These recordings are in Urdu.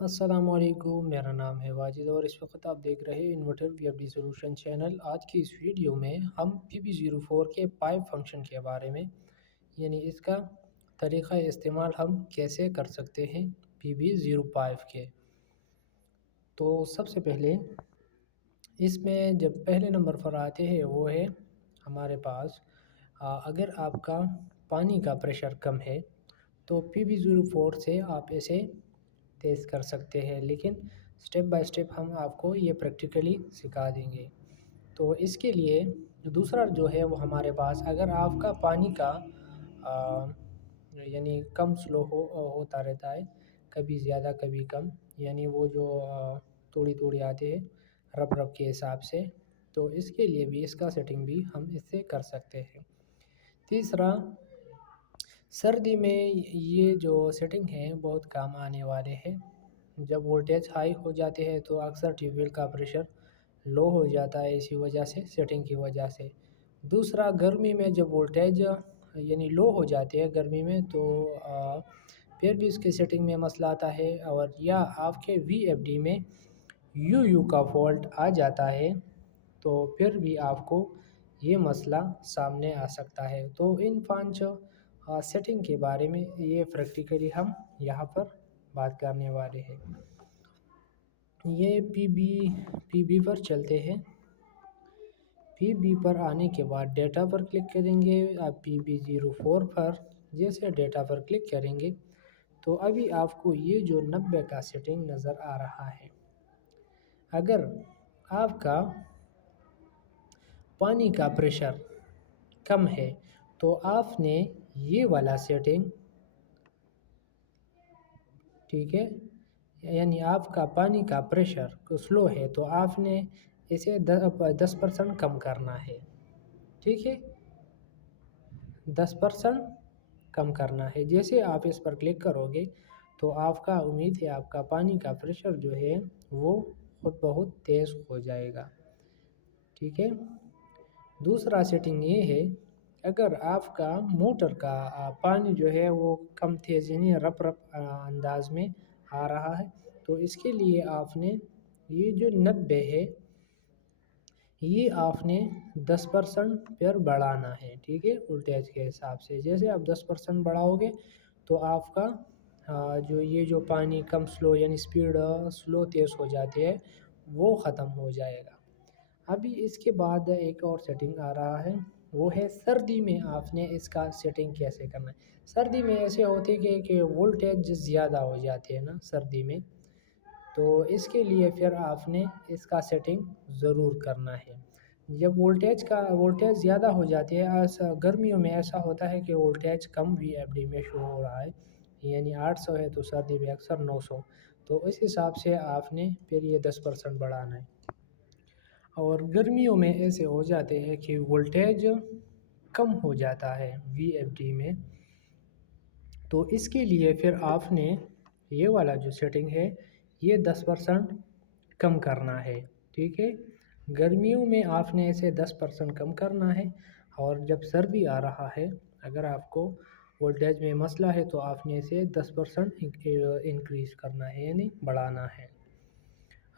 السلام علیکم، میرا نام ہے واجد اور اس وقت آپ دیکھ رہے ہیں انورٹر وی ایف ڈی سولوشن چینل۔ آج کی اس ویڈیو میں ہم PB04 کے پائپ فنکشن کے بارے میں یعنی اس کا طریقہ استعمال ہم کیسے کر سکتے ہیں PB05 کے۔ تو سب سے پہلے اس میں جب پہلے نمبر پر آتے ہیں وہ ہے ہمارے پاس اگر آپ کا پانی کا پریشر کم ہے تو PB04 سے آپ اسے تیز کر سکتے ہیں، لیکن سٹیپ بائی سٹیپ ہم آپ کو یہ پریکٹیکلی سکھا دیں گے۔ تو اس کے لیے دوسرا جو ہے وہ ہمارے پاس اگر آپ کا پانی کا یعنی کم سلو ہوتا رہتا ہے، کبھی زیادہ کبھی کم، یعنی وہ جو توڑی توڑی آتے ہیں رب رب کے حساب سے، تو اس کے لیے بھی اس کا سیٹنگ بھی ہم اس سے کر سکتے ہیں۔ تیسرا، سردی میں یہ جو سیٹنگ ہے بہت کام آنے والے ہیں۔ جب وولٹیج ہائی ہو جاتے ہیں تو اکثر ٹیوب ویل کا پریشر لو ہو جاتا ہے، اسی وجہ سے سیٹنگ کی وجہ سے۔ دوسرا، گرمی میں جب وولٹیج یعنی لو ہو جاتے ہیں گرمی میں تو پھر بھی اس کے سیٹنگ میں مسئلہ آتا ہے، اور یا آپ کے VFD میں یو کا فالٹ آ جاتا ہے تو پھر بھی آپ کو یہ مسئلہ سامنے آ سکتا ہے۔ تو ان 5 سیٹنگ کے بارے میں یہ پریکٹیکلی ہم یہاں پر بات کرنے والے ہیں۔ یہ پی بی پر چلتے ہیں۔ PB پر آنے کے بعد ڈیٹا پر کلک کریں گے۔ آپ PB04 پر جیسے ڈیٹا پر کلک کریں گے تو ابھی آپ کو یہ جو 90 کا سیٹنگ نظر آ رہا ہے۔ اگر آپ کا پانی کا پریشر کم ہے تو آپ نے یہ والا سیٹنگ، ٹھیک ہے، یعنی آپ کا پانی کا پریشر سلو ہے تو آپ نے اسے 10% کم کرنا ہے، ٹھیک ہے، 10% کم کرنا ہے۔ جیسے آپ اس پر کلک کرو گے تو آپ کا امید ہے آپ کا پانی کا پریشر جو ہے وہ خود بہت تیز ہو جائے گا، ٹھیک ہے۔ دوسرا سیٹنگ یہ ہے، اگر آپ کا موٹر کا پانی جو ہے وہ کم تیز یعنی رپ رپ انداز میں آ رہا ہے تو اس کے لیے آپ نے یہ جو 90 ہے یہ آپ نے 10% پھر بڑھانا ہے، ٹھیک ہے، وولٹیج کے حساب سے۔ جیسے آپ 10% بڑھاؤ گے تو آپ کا جو یہ جو پانی کم سلو یعنی سپیڈ سلو تیز ہو جاتی ہے وہ ختم ہو جائے گا۔ ابھی اس کے بعد ایک اور سیٹنگ آ رہا ہے، وہ ہے سردی میں آپ نے اس کا سیٹنگ کیسے کرنا ہے۔ سردی میں ایسے ہوتے کہ وولٹیج زیادہ ہو جاتے ہیں نا سردی میں، تو اس کے لیے پھر آپ نے اس کا سیٹنگ ضرور کرنا ہے۔ جب وولٹیج زیادہ ہو جاتی ہے، گرمیوں میں ایسا ہوتا ہے کہ وولٹیج کم VFD میں شو ہو رہا ہے، یعنی 800 ہے تو سردی میں اکثر 900، تو اس حساب سے آپ نے پھر یہ 10% بڑھانا ہے۔ اور گرمیوں میں ایسے ہو جاتے ہیں کہ وولٹیج کم ہو جاتا ہے VFD میں، تو اس کے لیے پھر آپ نے یہ والا جو سیٹنگ ہے یہ 10% کم کرنا ہے، ٹھیک ہے۔ گرمیوں میں آپ نے اسے 10% کم کرنا ہے، اور جب سردی آ رہا ہے اگر آپ کو وولٹیج میں مسئلہ ہے تو آپ نے اسے 10% انکریز کرنا ہے یعنی بڑھانا ہے۔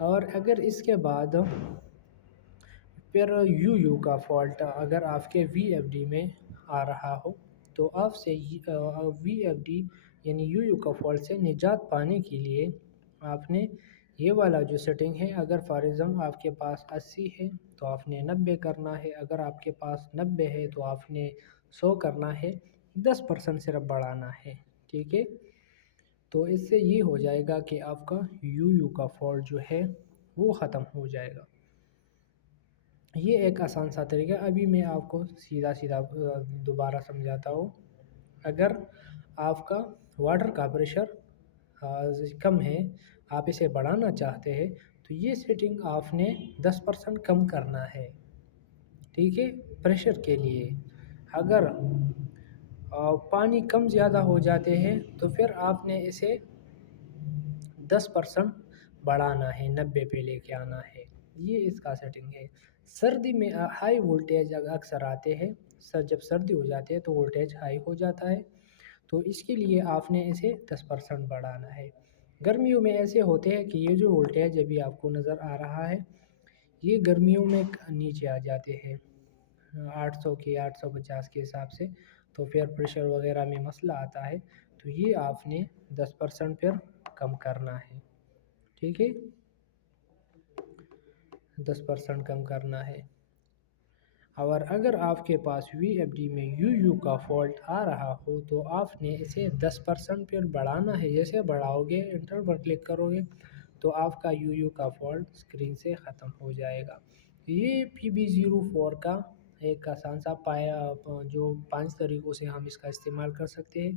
اور اگر اس کے بعد پھر یو کا فالٹ اگر آپ کے VFD میں آ رہا ہو تو آپ سے VFD یعنی یو کا فالٹ سے نجات پانے کے لیے آپ نے یہ والا جو سیٹنگ ہے، اگر فار ایگزامپل آپ کے پاس 80 ہے تو آپ نے 90 کرنا ہے، اگر آپ کے پاس 90 ہے تو آپ نے 100 کرنا ہے، 10% صرف بڑھانا ہے، ٹھیک ہے۔ تو اس سے یہ ہو جائے گا کہ آپ کا یو کا فالٹ جو ہے وہ ختم ہو جائے گا۔ یہ ایک آسان سا طریقہ، ابھی میں آپ کو سیدھا دوبارہ سمجھاتا ہوں۔ اگر آپ کا واٹر کا پریشر کم ہے، آپ اسے بڑھانا چاہتے ہیں تو یہ سیٹنگ آپ نے 10% کم کرنا ہے، ٹھیک ہے، پریشر کے لیے۔ اگر پانی کم زیادہ ہو جاتے ہیں تو پھر آپ نے اسے 10% بڑھانا ہے، 90 پہ لے کے آنا ہے، یہ اس کا سیٹنگ ہے۔ سردی میں ہائی وولٹیج اکثر آتے ہیں، جب سردی ہو جاتی ہے تو وولٹیج ہائی ہو جاتا ہے، تو اس کے لیے آپ نے اسے 10% بڑھانا ہے۔ گرمیوں میں ایسے ہوتے ہیں کہ یہ جو وولٹیج ابھی آپ کو نظر آ رہا ہے یہ گرمیوں میں نیچے آ جاتے ہیں 800 کے 850 کے حساب سے، تو پھر پریشر وغیرہ میں مسئلہ آتا ہے، تو یہ آپ نے 10% پھر کم کرنا ہے، ٹھیک ہے، 10% کم کرنا ہے۔ اور اگر آپ کے پاس وی ایف ڈی میں یو کا فالٹ آ رہا ہو تو آپ نے اسے 10% پھر بڑھانا ہے، جیسے بڑھاؤ گے انٹر پر کلک کرو گے تو آپ کا یو کا فالٹ اسکرین سے ختم ہو جائے گا۔ یہ PB04 کا ایک آسان سا پایا جو 5 طریقوں سے ہم اس کا استعمال کر سکتے ہیں،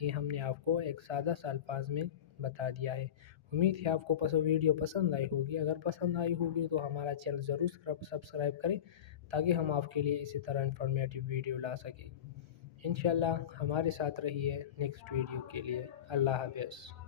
یہ ہم نے آپ کو ایک سادہ سا الفاظ میں بتا دیا ہے۔ امید ہے آپ کو ویڈیو پسند آئی ہوگی، اگر پسند آئی ہوگی تو ہمارا چینل ضرور سبسکرائب کریں تاکہ ہم آپ کے لیے اسی طرح انفارمیٹیو ویڈیو لا سکیں۔ انشاءاللہ ہمارے ساتھ رہیے نیکسٹ ویڈیو کے لیے۔ اللہ حافظ۔